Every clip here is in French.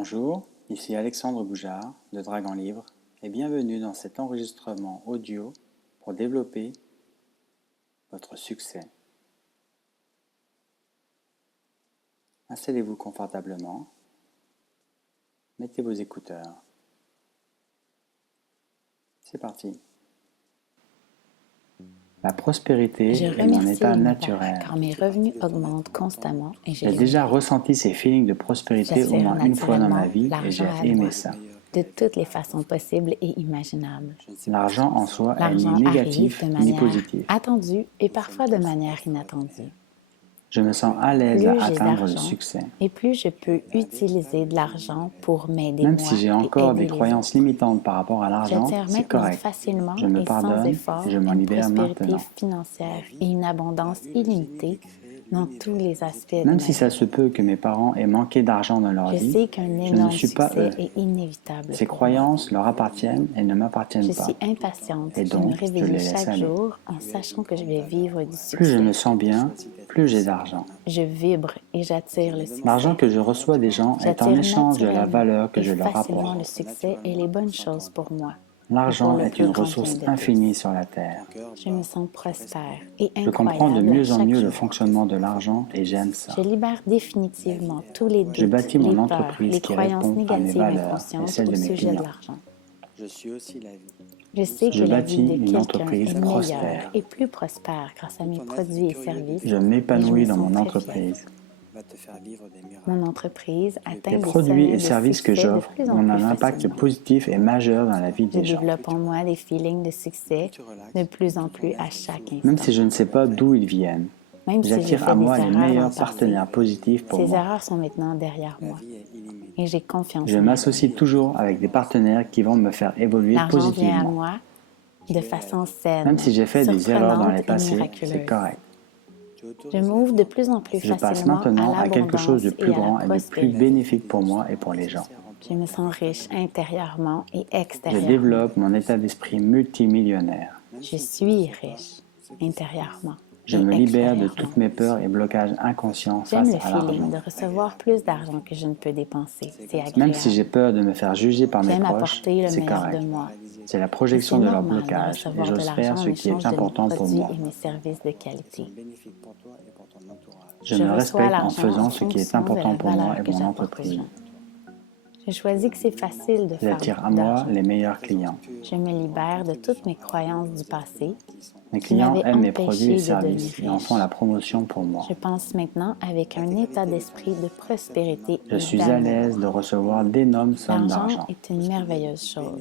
Bonjour, ici Alexandre Boujard de Dragon Livre et bienvenue dans cet enregistrement audio pour développer votre succès. Installez-vous confortablement, mettez vos écouteurs. C'est parti. La prospérité est mon état naturel. Car mes revenus augmentent constamment et J'ai déjà ressenti ces feelings de prospérité au moins une fois dans ma vie et j'ai aimé ça. de toutes les façons possibles et imaginables. L'argent en soi est L'argent ni arrive négatif de ni manière positif. attendue et parfois de manière inattendue. Je me sens à l'aise Plus à j'ai atteindre le d'argent succès. et plus je peux utiliser de l'argent pour m'aider Même moi si j'ai et encore aider des les croyances autres. limitantes par rapport à l'argent, J'attire c'est maintenant correct. facilement Je me et sans pardonne effort et je m'en une libère prospérité maintenant. financière et une abondance illimitée dans tous les aspects de Même ma si ça vie. se peut que mes parents aient manqué d'argent dans leur Je vie, sais qu'un je ne énorme suis pas eux. succès est inévitable Ces pour moi. croyances leur appartiennent et ne Je m'appartiennent pas. suis impatiente Et de me donc, je réveiller les laisse chaque aller. jour en sachant que je vais vivre du Plus je succès. me sens bien, plus j'ai d'argent. Je vibre et j'attire le L'argent succès. que je reçois des gens est en J'attire échange de la naturellement valeur que et je leur facilement le apporte. succès et les bonnes choses pour moi et pour L'argent le est plus une grand ressource bien de infinie tous. sur la terre. Je me sens prospère et Je comprends de incroyable mieux en chaque mieux le jour. fonctionnement de l'argent et j'aime Je ça. libère définitivement tous les Je doutes, bâtis les mon peurs, entreprise les qui croyances répond à mes négatives valeurs et inconscientes celles au de mes sujet de clients. l'argent. Je suis aussi la vie. Je sais que Je la vie bâtis de une quelqu'un entreprise est meilleure prospère. et plus prospère grâce à mes produits et services. Je Et je m'épanouis me dans sens mon très fière. entreprise. Va te faire vivre des miracles. Mon entreprise atteint Les des produits sommets et de services que succès de j'offre plus en ont plus un impact facilement. positif et majeur dans la vie Je des gens. développe en moi des feelings de succès de plus en plus à chaque Même instant. si je ne sais pas d'où ils viennent, Même si j'ai j'attire fait à des moi les erreurs dans meilleurs le passé, partenaires positifs pour ces moi. erreurs sont maintenant derrière La moi vie est illimitée. et j'ai confiance Je en m'associe elle. toujours avec des partenaires qui vont me faire évoluer L'argent vient à positivement. moi de façon saine, Même si j'ai fait des erreurs dans surprenante le et passé, c'est miraculeuse. correct. Je m'ouvre de plus en plus Je passe facilement à maintenant à quelque chose de l'abondance plus et à la grand et de plus prospérité. bénéfique pour moi et pour les gens. Je me sens riche intérieurement et Je extérieurement. développe mon état d'esprit multimillionnaire. Je suis riche intérieurement Je et me libère de extérieurement. toutes mes peurs et blocages inconscients J'aime face le à feeling l'argent. de recevoir plus d'argent que je ne peux dépenser. C'est Même agréable. si j'ai peur de me faire juger par mes J'aime proches, apporter le c'est meilleur correct. de moi. C'est la Et projection c'est de leur normal de blocage et recevoir de j'ose faire l'argent ce en qui est échange de mes important pour produits moi. et mes services de qualité. Bénéfique pour toi et pour ton entourage. Je Je me reçois respecte en l'argent faisant en ce qui est fonction de important la pour moi valeur et que mon j'apporte aux entreprise. gens. J'ai choisi que c'est facile de faire J'attire à beaucoup moi d'argent. les meilleurs clients. Je me libère de toutes mes croyances du passé Mes qui clients m'avaient aiment mes produits et empêché de devenir services et en font riche. la promotion pour moi. Je pense maintenant avec un état d'esprit de prospérité Je et suis à l'aise d'amour. de recevoir d'énormes sommes L'argent d'argent. est une merveilleuse chose.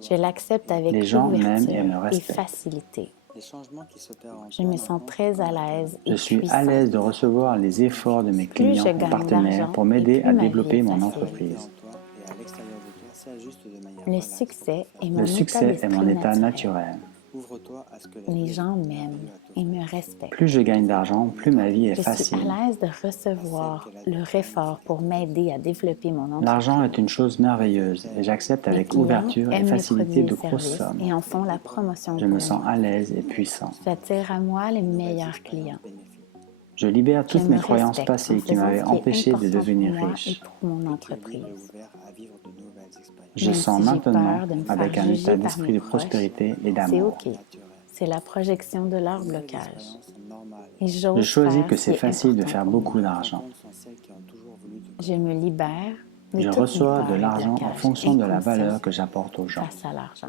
Je l'accepte avec Les gens m'aiment et me ouverture et respectent. facilité. Les changements qui s'opèrent en Je toi me n'ont sens aucun très à intérêt. l'aise Je et suis à puissante. l'aise de recevoir les efforts de mes Plus je clients et gagne partenaires d'argent pour et m'aider plus à ma vie développer est mon facile. entreprise. En toi et à l'extérieur de toi s'ajuste de manière Le relaxe. succès est mon Le état succès est d'esprit mon état naturel. naturel. Ouvre-toi à ce que la Les vie gens est m'aiment merveilleuse à et t'offrir. me respectent. Plus je gagne d'argent, plus ma vie est Je suis facile. à l'aise de recevoir leur effort pour m'aider à développer mon L'argent entreprise. est une chose merveilleuse et j'accepte Mes avec clients ouverture et aiment mes facilité produits de et grosses services sommes. et en font la promotion Je me pour sens moi. à l'aise et puissant. J'attire à moi les meilleurs clients. Je libère Je toutes me mes croyances respecte en passées qui faisant m'avaient ce qui est empêché de important pour devenir moi et riche. pour mon Tu es libre entreprise. et ouvert à vivre de nouvelles expériences. Je Même sens si j'ai maintenant, peur de me avec faire un juger état par d'esprit mes de proches, prospérité et c'est d'amour. OK. C'est la projection de leur Ces blocage. expériences sont normales. Et Je j'ose choisis faire que ce qui c'est est facile de important faire pour beaucoup moi. d'argent. Rencontres sont celles qui ont toujours voulu te Je me libère de Je toutes mes reçois de peurs et l'argent en blocages fonction de la inconscients valeur que j'apporte aux gens. face à l'argent.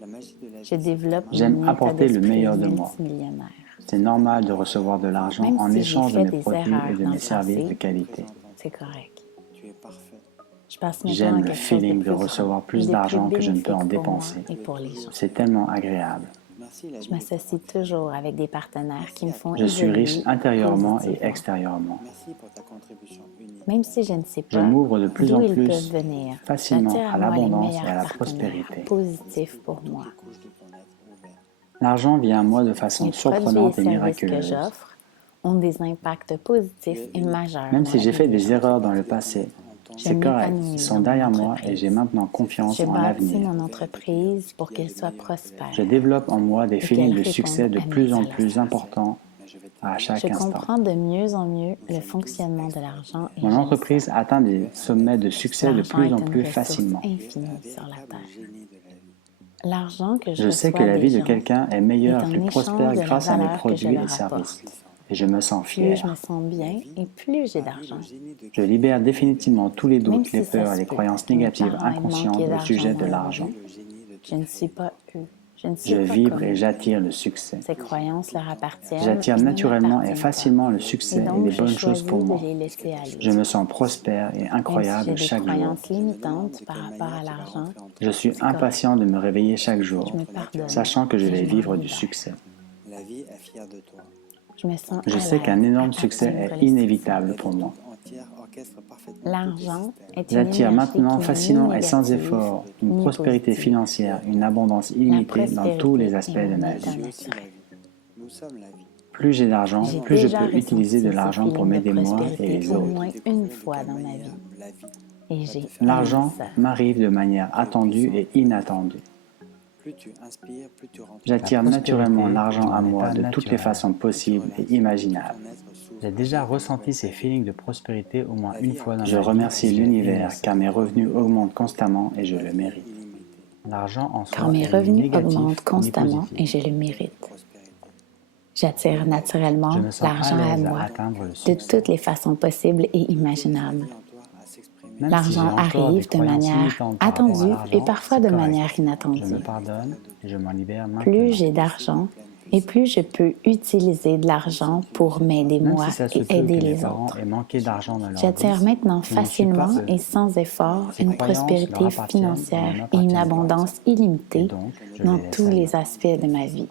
La magie de la vie, Je développe J'aime mon état apporter le d'esprit meilleur de moi. multimillionnaire. C'est normal de recevoir de l'argent Même en si j'ai échange de fait mes des produits et erreurs de dans mes le services de passé, qualité. c'est correct. tu es parfait. Je passe maintenant J'aime à le quelque chose de feeling de plus grand recevoir et plus de plus d'argent que je ne peux en bénéfique pour moi dépenser. et pour les gens. C'est tellement agréable. Merci la vie. Je m'associe toujours avec des partenaires qui me font Je suis riche évoluer intérieurement et positivement. extérieurement. Merci pour ta contribution unique. Même si je ne sais Je pas m'ouvre de plus d'où en ils plus peuvent venir, facilement j'attire à à moi les l'abondance et à meilleurs la partenaires prospérité. positifs pour moi. Les couches de ton être ouvert. L'argent vient à moi de façon Les produits et surprenante et services que miraculeuse. j'offre ont des impacts positifs et majeurs Même dans si la j'ai vie fait des des gens. erreurs dans le passé, Je c'est correct, m'épanouis ils sont dans mon derrière moi et entreprise. j'ai maintenant confiance Je en bâtis l'avenir. mon entreprise pour qu'elle soit prospère Je développe en moi des et feelings qu'elle de succès réponde de à mes plus en plus aspirations. importants à chaque Je instant. comprends de mieux en mieux le fonctionnement de l'argent et Mon j'aime entreprise ça. atteint des sommets de succès de L'argent plus est en une plus ressource facilement. infinie sur la terre. L'argent que je Je sais que reçois la des vie de gens quelqu'un est est meilleure et en plus prospère échange de la grâce à mes valeur que je produits et leur services. apporte. Et je me sens Plus je fier. me sens bien et plus j'ai d'argent. Je libère définitivement tous les Même doutes, les si ça peurs et se les peut croyances que mes négatives parents aient manqué inconscientes au d'argent sujet dans de leur l'argent. vie, je ne suis pas eux. Je ne Je suis pas vibre comme et eux. j'attire le succès. Ces croyances leur appartiennent J'attire et ne naturellement et m'appartiennent pas. facilement le Et succès et donc, les je bonnes choses choisis pour de moi. les laisser aller. Je me sens prospère et Même si incroyable j'ai des chaque jour. croyances limitantes par rapport à l'argent, Je suis c'est correct. impatient de me réveiller chaque jour, Je me pardonne sachant que je et vais je m'en vivre du libère. succès. La vie est fière de toi. Je me sens Je à sais qu'un l'aise énorme à succès atteindre est le succès. inévitable pour moi. L'argent est une J'attire énergie maintenant qui n'est facilement ni et sans négative effort une ni prospérité positive. financière, une abondance La illimitée dans tous les prospérité aspects est de mon ma état vie. naturel. Nous sommes la vie. Plus j'ai d'argent, J'ai plus je déjà peux utiliser ressenti de ces l'argent pour feelings de m'aider moi et prospérité les au autres. moins une fois dans ma vie. Et j'ai aimé L'argent ça. m'arrive de manière attendue et inattendue. Plus tu inspires, plus tu rentres. J'attire La naturellement prospérité l'argent est à mon moi état de toutes les naturel. façons possibles et imaginables. J'ai déjà ressenti ces feelings de prospérité au moins une fois dans Je ma vie. remercie et j'ai l'univers aimé ça. car mes revenus augmentent constamment et je le mérite. L'argent en Car soi mes est ni revenus négatif augmentent ni constamment positif. et je le mérite. J'attire Je naturellement me sens à l'argent à l'aise à moi atteindre le de succès. toutes les façons possibles et imaginables. Même si L'argent j'ai encore des arrive de croyances manière limitantes par rapport à attendue l'argent, et parfois c'est de correct. manière Je me inattendue. pardonne et je m'en libère maintenant. Plus j'ai d'argent et plus je peux utiliser de l'argent pour m'aider Même moi si ça se et peut aider que mes les parents autres. aient manqué d'argent dans leur J'attire vie, maintenant je n'en suis pas facilement eux. et sans effort Ces une croyances prospérité leur appartiennent et ne financière et une m'appartiennent pas. abondance Et illimitée donc, je dans les laisse tous aller. les aspects de ma vie.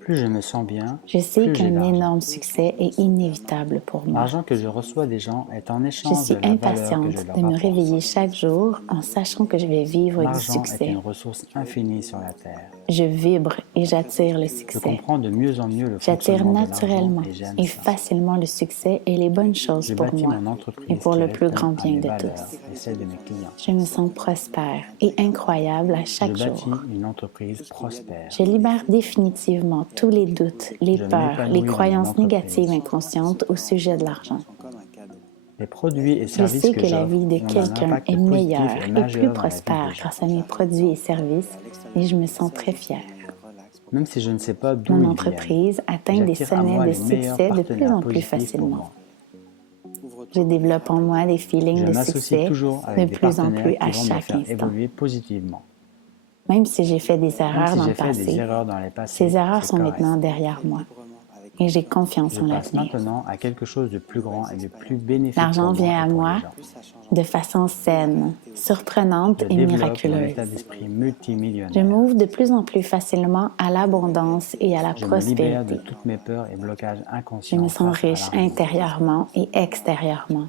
Plus je me sens bien, Je sais plus j'ai qu'un d'argent. énorme succès est inévitable pour moi. L'argent que je reçois des gens est en Je échange suis de la valeur que impatiente je leur de me apporte. réveiller chaque jour en sachant que je vais vivre du L'argent est succès. une ressource infinie sur la terre. Je vibre et j'attire le Je succès. comprends de mieux en mieux le J'attire fonctionnement de l'argent naturellement et j'aime et ça. facilement le succès et les bonnes choses Je pour bâtis moi mon et entreprise pour qui le plus répond grand à bien mes de valeurs tous. et celles de mes clients. Je me sens prospère et incroyable à Je chaque bâtis jour. une entreprise prospère. Je libère définitivement tous les doutes, les Je peurs, m'épanouis les dans mon croyances entreprise. négatives inconscientes au sujet de l'argent. Les produits et Je services sais que que la j'offre vie de ont un quelqu'un impact est positif meilleure et et plus majeur dans la vie prospère des gens. grâce à mes produits et services et je me sens très fière. Même si je ne sais pas d'où Mon ils viennent, entreprise atteint des j'attire à sommets moi de les meilleurs succès de plus partenaires en plus positifs pour facilement. moi. Je développe en moi des feelings Je de m'associe succès toujours de avec des plus en partenaires plus qui à vont me chaque faire instant. évoluer positivement. Même si j'ai fait des Même erreurs si dans j'ai le fait des passé, erreurs dans les passés, ces erreurs c'est sont correct. maintenant derrière moi et j'ai confiance Je en passe l'avenir. maintenant à quelque chose de plus grand et de plus bénéfique L'argent pour moi vient à et pour moi les gens. de façon saine, surprenante Je et développe mon miraculeuse. état d'esprit Je multimillionnaire. m'ouvre de plus en plus facilement à l'abondance et à la Je me libère prospérité. de toutes mes peurs et blocages Je inconscients me sens face à riche l'argent. intérieurement et extérieurement.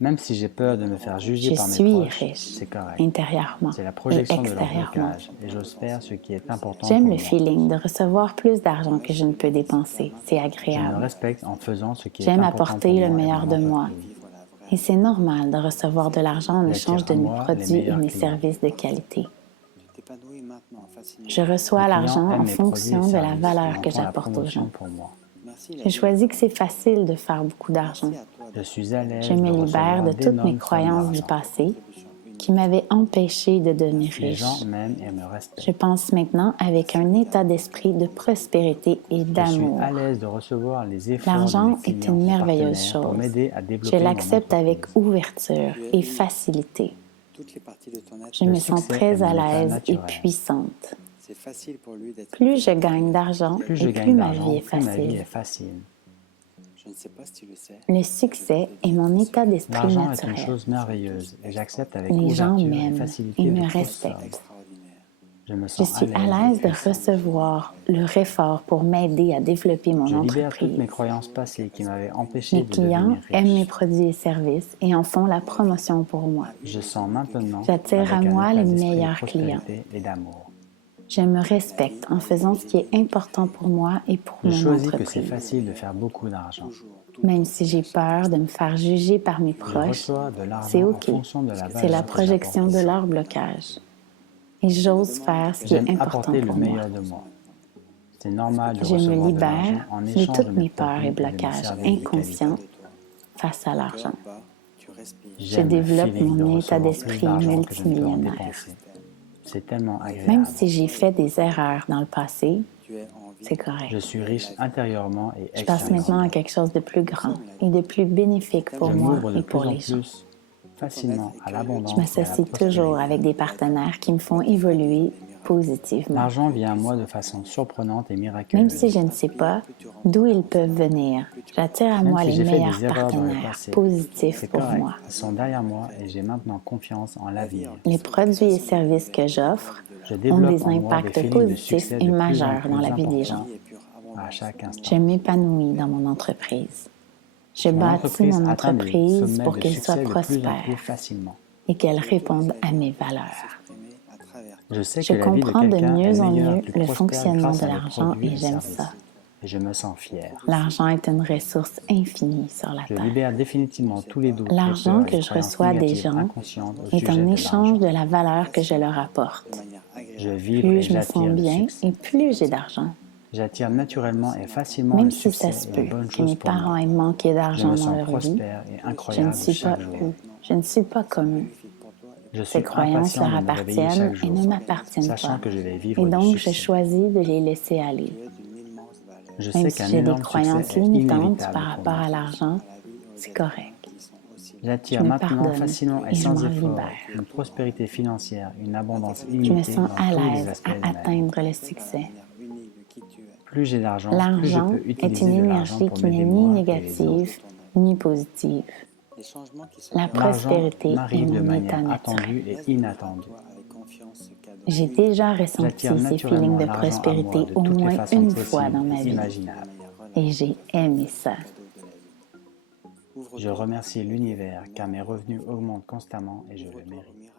Même si j'ai peur de me faire juger Je par mes suis proches, riche c'est correct. intérieurement C'est la et projection de leur extérieurement. blocage et j'ose faire ce qui est important J'aime pour le moi. feeling de recevoir plus d'argent que je ne peux dépenser. C'est Je me agréable. respecte en faisant ce qui est J'aime important pour apporter moi le et mon meilleur de moi. entreprise. Et c'est normal de recevoir de l'argent en échange J'attire de à mes moi les produits et meilleurs mes clients. services de qualité. Je Les reçois clients l'argent aiment en mes produits fonction et de la services et valeur en que font la j'apporte aux promotion gens. pour moi. J'ai choisi que c'est facile de faire beaucoup d'argent. Je suis à l'aise Je me de libère recevoir de toutes mes d'énormes sommes croyances du d'argent. passé qui m'avaient empêché de devenir Les riche. gens m'aiment et me respectent. Je pense maintenant avec un état d'esprit de prospérité et Je suis d'amour. à l'aise de recevoir les efforts de L'argent mes est clients une et merveilleuse partenaires pour chose. m'aider à Je développer mon l'accepte avec entreprise. ouverture et facilité. Je Le me sens succès est très mon à état l'aise et naturel. puissante. Plus je gagne d'argent Plus et je plus gagne ma d'argent, vie est plus ma vie est facile. facile. Le succès est mon état d'esprit L'argent est une naturel. chose merveilleuse et j'accepte avec Les gens ouverture et m'aiment facilité et de me grosses sommes. respectent. Je me Je sens suis à l'aise de puissant. recevoir leur effort pour m'aider à développer mon Je libère toutes entreprise. mes croyances passées qui m'avaient empêché Mes de clients devenir aiment mes riche. produits et services et en font la promotion pour moi. Je sens maintenant J'attire à avec un moi état les d'esprit de meilleurs clients. prospérité et d'amour. Je me respecte en faisant ce qui est important pour moi et pour Je mon choisis que c'est entreprise. facile de faire beaucoup d'argent. Même si j'ai peur de me faire juger par mes Je proches, reçois de c'est l'argent en OK. fonction de la C'est la valeur que projection j'apporte de aux gens. leur blocage. Et j'ose faire ce qui est J'aime important apporter le pour moi. meilleur de moi. C'est normal de Je recevoir me de l'argent libère en de échange toutes de mes mes peurs produits et et de mes blocages services de qualité. inconscients face à l'argent. Cœur bas, tu respires. Je J'aime le développe feeling de mon état recevoir plus d'esprit d'argent que je ne peux en multimillionnaire. dépenser. C'est tellement Même agréable. si j'ai fait des erreurs dans le passé, Tu es en vie. c'est correct. Je suis riche intérieurement et Je passe maintenant à extérieurement. quelque chose de plus grand et de plus bénéfique pour Je moi m'ouvre de et pour plus en les gens. plus facilement à l'abondance Je et à la m'associe toujours prospérité. avec des partenaires qui me font évoluer positivement. L'argent vient à moi de façon surprenante et Même miraculeuse. si je ne sais pas d'où ils peuvent venir, j'attire à Même moi si les j'ai fait meilleurs des erreurs dans le partenaires passé, positifs c'est pour correct. moi. Ils sont derrière moi et j'ai maintenant confiance en l'avenir. Les produits et services que j'offre Je ont développe des en moi des impacts feelings de positifs succès et de plus en majeurs plus dans la vie des gens. importants à chaque Je instant. m'épanouis dans mon entreprise. Je Mon bâtis entreprise mon atteint des entreprise sommets pour de qu'elle soit succès de plus en plus prospère facilement. et qu'elle réponde à mes valeurs. Je sais Je que la vie de comprends de quelqu'un est mieux en meilleure, mieux plus le prospère fonctionnement grâce de à mes l'argent produits et et j'aime services. ça. Et je me sens fier. L'argent est une ressource infinie sur la Je terre. libère définitivement tous les doutes, les L'argent peurs et que les je croyances reçois des négatives gens inconscientes au est sujet en de échange l'argent. de la valeur que je leur apporte. Je vibre Plus et je me j'attire sens le bien succès. et plus j'ai d'argent. J'attire naturellement et facilement Même le si ça succès se et les peut bonnes que choses mes pour moi. parents aient manqué Je d'argent me dans sens leur vie, prospère et je ne incroyable suis pas chaque jour. eux. Je ne suis pas comme eux. Je Ces suis croyances impatient leur de me réveiller appartiennent chaque et jour, ne m'appartiennent sachant pas. que je vais Et vivre du donc, je succès. choisis de les laisser aller. Je Même sais si qu'un j'ai des énorme succès croyances est limitantes inévitable par pour rapport moi. à l'argent, c'est correct. Je J'attire me maintenant pardonne facilement et et je sans m'en effort libère. une prospérité financière, une abondance Je me illimitée sens dans à tous les l'aise aspects de à ma vie. atteindre le succès. Plus j'ai d'argent, plus je L'argent peux est utiliser une de l'argent énergie pour qui n'est m'aider ni moi et les autres. négative ni positive. La L'argent prospérité est m'arrive de mon état manière naturel. attendue et inattendue. J'ai déjà ressenti J'attire ces feelings naturellement de l'argent à moi prospérité de au toutes les moins façons une fois possibles dans ma et vie. imaginables. Et j'ai aimé ça. Je remercie l'univers car mes revenus augmentent constamment et je le mérite.